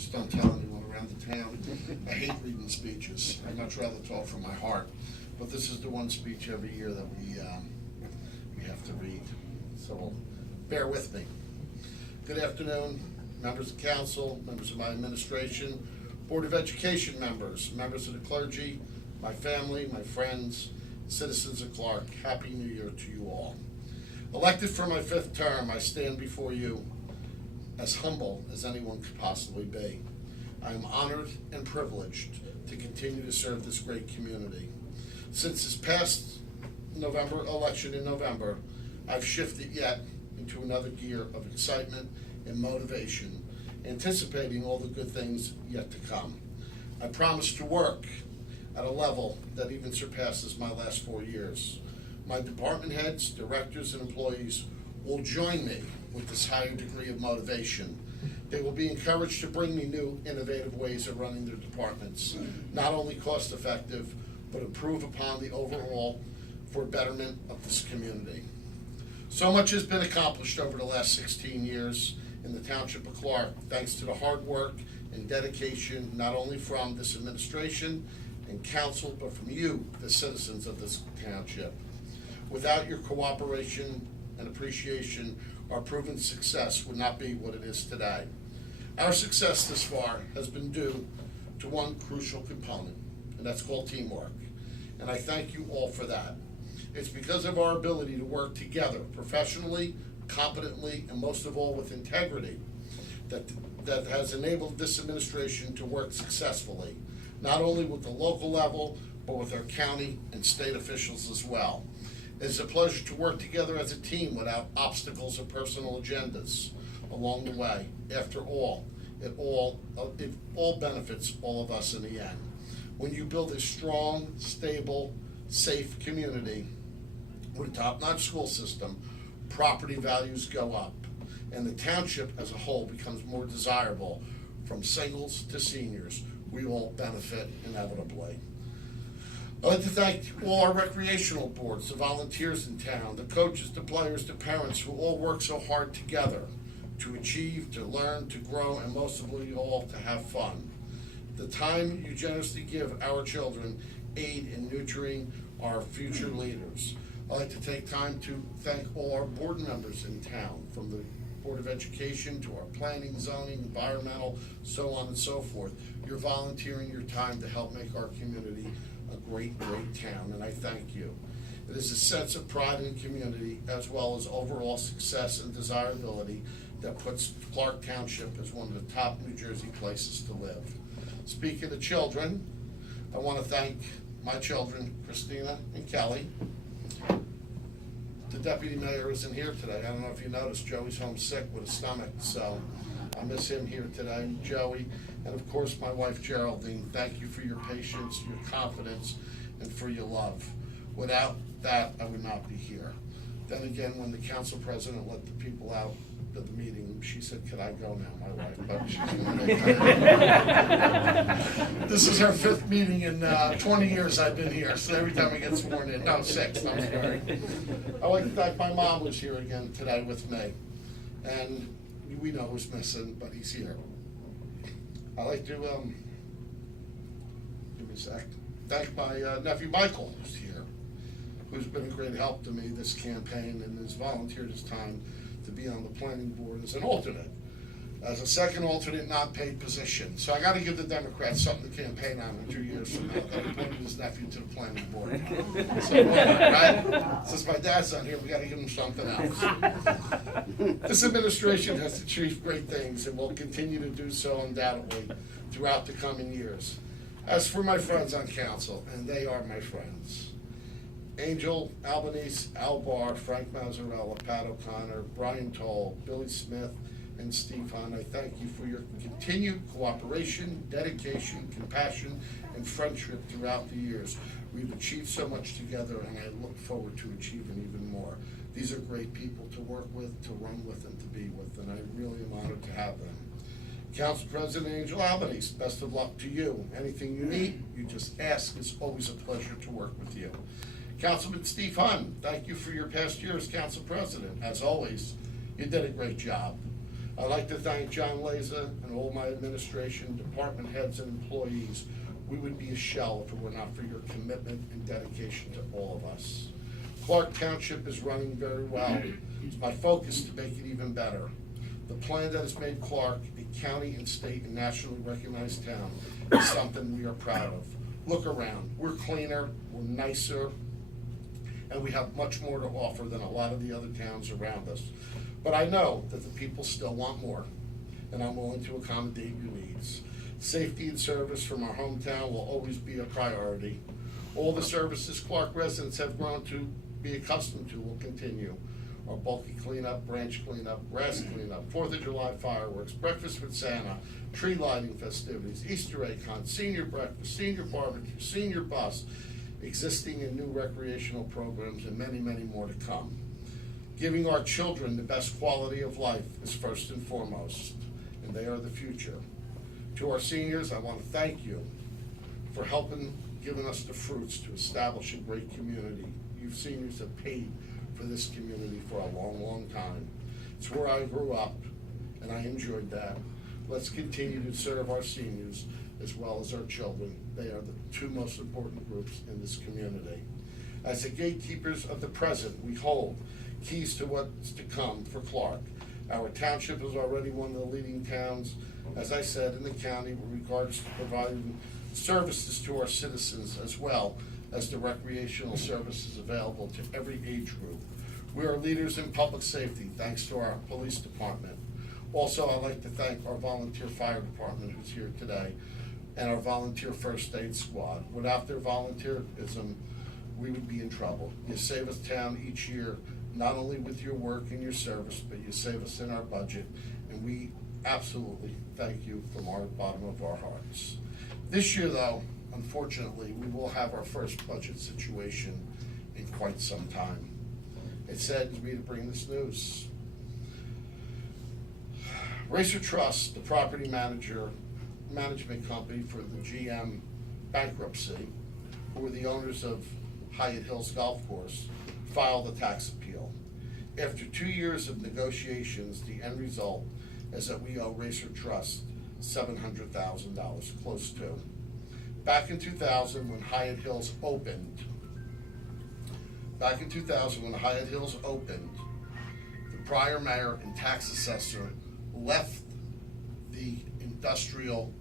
Just don't tell anyone around the town. I hate reading speeches. I'd much rather talk from my heart. But this is the one speech every year that we have to read. So bear with me. Good afternoon, members of council, members of my administration, Board of Education members, members of the clergy, my family, my friends, citizens of Clark. Happy New Year to you all. Elected for my 5th term, I stand before you as humble as anyone could possibly be. I am honored and privileged to continue to serve this great community. Since this past election in November, I've shifted yet into another gear of excitement and motivation, anticipating all the good things yet to come. I promise to work at a level that even surpasses my last 4 years. My department heads, directors, and employees will join me with this higher degree of motivation. They will be encouraged to bring me new, innovative ways of running their departments, not only cost effective, but improve upon the overall for betterment of this community. So much has been accomplished over the last 16 years in the Township of Clark, thanks to the hard work and dedication, not only from this administration and council, but from you, the citizens of this township. Without your cooperation and appreciation, our proven success would not be what it is today. Our success this far has been due to one crucial component, and that's called teamwork. And I thank you all for that. It's because of our ability to work together professionally, competently, and most of all with integrity that has enabled this administration to work successfully, not only with the local level, but with our county and state officials as well. It's a pleasure to work together as a team without obstacles or personal agendas along the way. After all, it all benefits all of us in the end. When you build a strong, stable, safe community with a top-notch school system, property values go up, and the township as a whole becomes more desirable. From singles to seniors, we all benefit inevitably. I'd like to thank all our recreational boards, the volunteers in town, the coaches, the players, the parents who all work so hard together to achieve, to learn, to grow, and most of all, to have fun. The time you generously give our children aid in nurturing our future leaders. I'd like to take time to thank all our board members in town, from the Board of Education to our planning, zoning, environmental, so on and so forth. You're volunteering your time to help make our community a great, great town, and I thank you. It is a sense of pride in the community as well as overall success and desirability that puts Clark Township as one of the top New Jersey places to live. Speaking of children, I want to thank my children, Christina and Kelly. The deputy mayor isn't here today. I don't know if you noticed, Joey's home sick with a stomach, so I miss him here today. Joey, and of course my wife Geraldine, thank you for your patience, your confidence, and for your love. Without that, I would not be here. Then again, when the council president let the people out of the meeting, she said, "Could I go now?" My wife, but she's going to make that. This is her 5th meeting in 20 years I've been here, so every time I get sworn in, no, 6th, I'm sorry. I'd like to thank my mom who's here again today with me, and we know who's missing, but he's here. I'd like to, give me a sec, thank my nephew Michael who's here, who's been a great help to me this campaign and has volunteered his time to be on the planning board as an alternate, as a second alternate non-paid position. So I got to give the Democrats something to campaign on in 2 years from now. That appointed his nephew to the planning board. So, right? Since my dad's not here, we got to give him something else. This administration has achieved great things and will continue to do so undoubtedly throughout the coming years. As for my friends on council, and they are my friends, Angel Albanese, Al Barr, Frank Mazzarella, Pat O'Connor, Brian Toll, Billy Smith, and Steve Hahn, I thank you for your continued cooperation, dedication, compassion, and friendship throughout the years. We've achieved so much together, and I look forward to achieving even more. These are great people to work with, to run with, and to be with, and I really am honored to have them. Council President Angel Albanese, best of luck to you. Anything you need, you just ask. It's always a pleasure to work with you. Councilman Steve Hahn, thank you for your past year as Council President. As always, you did a great job. I'd like to thank John Leza and all my administration, department heads, and employees. We would be a shell if it were not for your commitment and dedication to all of us. Clark Township is running very well. It's my focus to make it even better. The plan that has made Clark a county and state and nationally recognized town is something we are proud of. Look around. We're cleaner, we're nicer, and we have much more to offer than a lot of the other towns around us. But I know that the people still want more, and I'm willing to accommodate your needs. Safety and service from our hometown will always be a priority. All the services Clark residents have grown to be accustomed to will continue. Our bulky cleanup, branch cleanup, grass cleanup, 4th of July fireworks, breakfast with Santa, tree lighting festivities, Easter egg hunt, senior breakfast, senior barbecue, senior bus, existing and new recreational programs, and many, many more to come. Giving our children the best quality of life is first and foremost, and they are the future. To our seniors, I want to thank you for giving us the fruits to establish a great community. You seniors have paid for this community for a long, long time. It's where I grew up, and I enjoyed that. Let's continue to serve our seniors as well as our children. They are the two most important groups in this community. As the gatekeepers of the present, we hold keys to what's to come for Clark. Our township is already one of the leading towns, as I said, in the county with regards to providing services to our citizens as well as the recreational services available to every age group. We are leaders in public safety thanks to our police department. Also, I'd like to thank our volunteer fire department who's here today and our volunteer first aid squad. Without their volunteerism, we would be in trouble. You save us town each year, not only with your work and your service, but you save us in our budget, and we absolutely thank you from our bottom of our hearts. This year, though, unfortunately, we will have our first budget situation in quite some time. It saddens me to bring this news. Racer Trust, the property management company for the GM bankruptcy, who were the owners of Hyatt Hills Golf Course, filed a tax appeal. After 2 years of negotiations, the end result is that we owe Racer Trust $700,000, close to. Back in 2000, when Hyatt Hills opened, the prior mayor and tax assessor left the industrial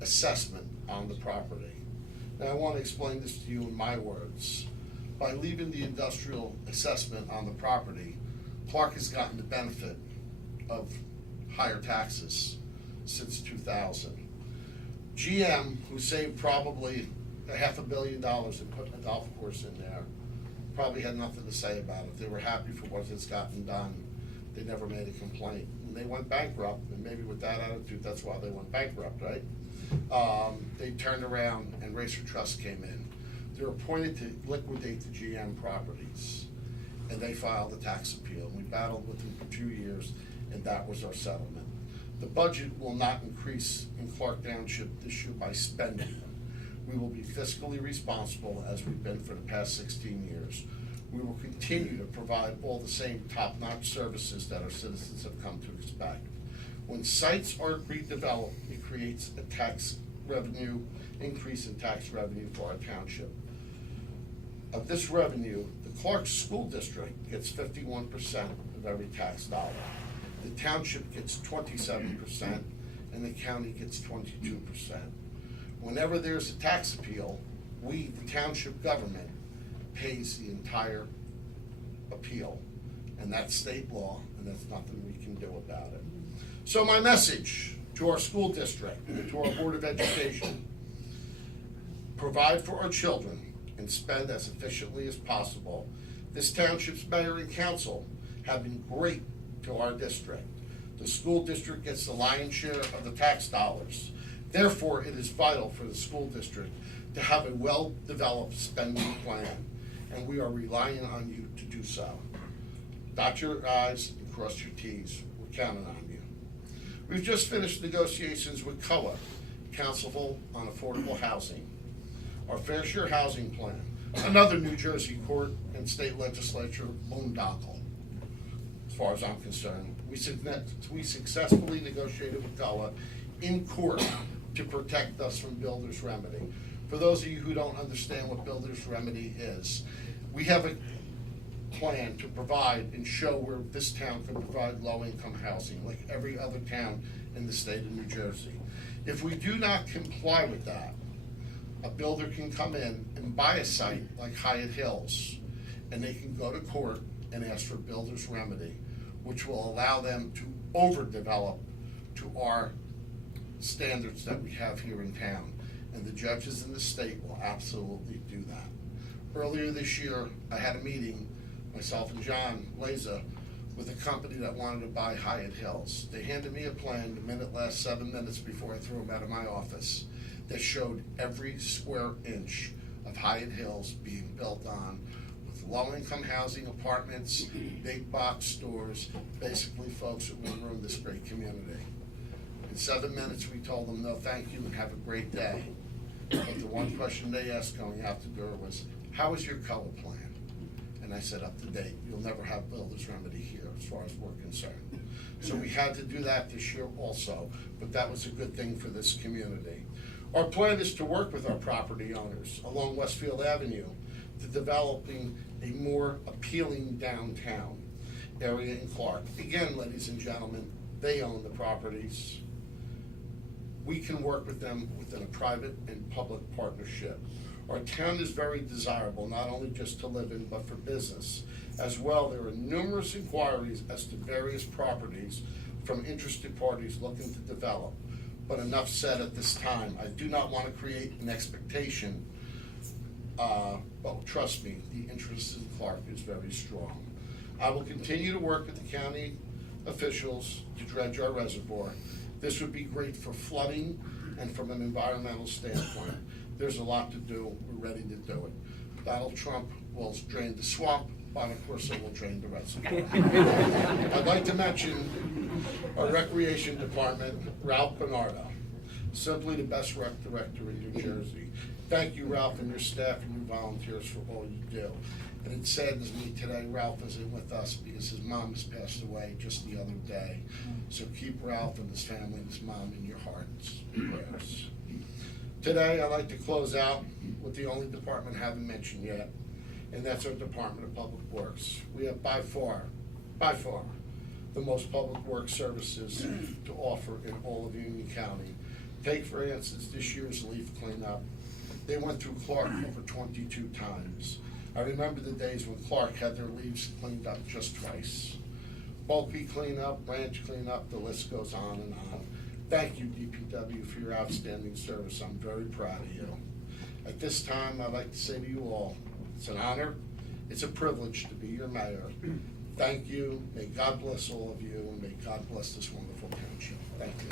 assessment on the property. Now, I want to explain this to you in my words. By leaving the industrial assessment on the property, Clark has gotten the benefit of higher taxes since 2000. GM, who saved probably $500 million in putting a golf course in there, probably had nothing to say about it. They were happy for what has gotten done. They never made a complaint. When they went bankrupt, and maybe with that attitude, that's why they went bankrupt, right? They turned around and Racer Trust came in. They were appointed to liquidate the GM properties, and they filed a tax appeal. We battled with them for 2 years, and that was our settlement. The budget will not increase in Clark Township this year by spending. We will be fiscally responsible as we've been for the past 16 years. We will continue to provide all the same top-notch services that our citizens have come to expect. When sites are redeveloped, it creates a tax revenue, increase in tax revenue for our township. Of this revenue, the Clark School District gets 51% of every tax dollar. The township gets 27%, and the county gets 22%. Whenever there's a tax appeal, we, the township government, pays the entire appeal. And that's state law, and that's nothing we can do about it. So my message to our school district, to our Board of Education, provide for our children and spend as efficiently as possible. This township's mayor and council have been great to our district. The school district gets the lion's share of the tax dollars. Therefore, it is vital for the school district to have a well-developed spending plan, and we are relying on you to do so. Dot your I's and cross your T's. We're counting on you. We've just finished negotiations with COA, Council on Affordable Housing. Our Fair Share Housing Plan, another New Jersey court and state legislature boondoggle, as far as I'm concerned. We successfully negotiated with Gullah in court to protect us from builder's remedy. For those of you who don't understand what builder's remedy is, we have a plan to provide and show where this town can provide low-income housing, like every other town in the state of New Jersey. If we do not comply with that, a builder can come in and buy a site like Hyatt Hills, and they can go to court and ask for builder's remedy, which will allow them to overdevelop to our standards that we have here in town. And the judges in the state will absolutely do that. Earlier this year, I had a meeting, myself and John Laza, with a company that wanted to buy Hyatt Hills. They handed me a plan, the minute last 7 minutes before I threw them out of my office, that showed every square inch of Hyatt Hills being built on with low-income housing, apartments, big box stores, basically folks that will ruin this great community. In 7 minutes, we told them, no, thank you, and have a great day. But the one question they asked going out the door was, how is your color plan? And I said, up to date. You'll never have builder's remedy here as far as we're concerned. So we had to do that this year also, but that was a good thing for this community. Our plan is to work with our property owners along Westfield Avenue to developing a more appealing downtown area in Clark. Again, ladies and gentlemen, they own the properties. We can work with them within a private and public partnership. Our town is very desirable, not only just to live in, but for business. As well, there are numerous inquiries as to various properties from interested parties looking to develop. But enough said at this time. I do not want to create an expectation, but trust me, the interest in Clark is very strong. I will continue to work with the county officials to dredge our reservoir. This would be great for flooding and from an environmental standpoint. There's a lot to do. We're ready to do it. Donald Trump will drain the swamp. Bonaccorso will drain the reservoir. I'd like to mention our recreation department, Ralph Bernardo, simply the best rec director in New Jersey. Thank you, Ralph, and your staff and your volunteers for all you do. And it saddens me today, Ralph isn't with us because his mom has passed away just the other day. So keep Ralph and his family and his mom in your hearts and prayers. Today, I'd like to close out with the only department I haven't mentioned yet, and that's our Department of Public Works. We have by far, the most public works services to offer in all of Union County. Take, for instance, this year's leaf cleanup. They went through Clark over 22 times. I remember the days when Clark had their leaves cleaned up just twice. Bulky cleanup, branch cleanup, the list goes on and on. Thank you, DPW, for your outstanding service. I'm very proud of you. At this time, I'd like to say to you all, it's an honor, it's a privilege to be your mayor. Thank you. May God bless all of you, and may God bless this wonderful township. Thank you.